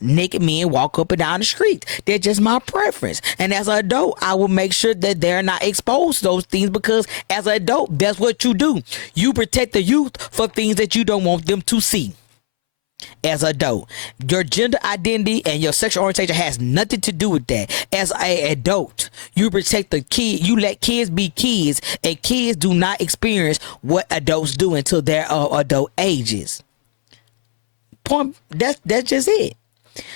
naked men walk up and down the street. They're just my preference. And as an adult, I will make sure that they're not exposed to those things, because as an adult, that's what you do. You protect the youth for things that you don't want them to see. As an adult, your gender identity and your sexual orientation has nothing to do with that. As an adult, you protect the kid. You let kids be kids, and kids do not experience what adults do until they're adult ages. Point. That's just it.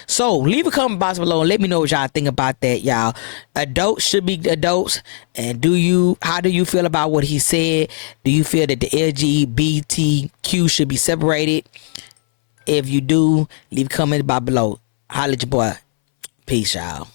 So leave a comment box below and let me know what y'all think about that, y'all. Adults should be adults. And how do you feel about what he said? Do you feel that the LGBTQ should be separated? If you do, leave a comment below. Holla at your boy. Peace, y'all.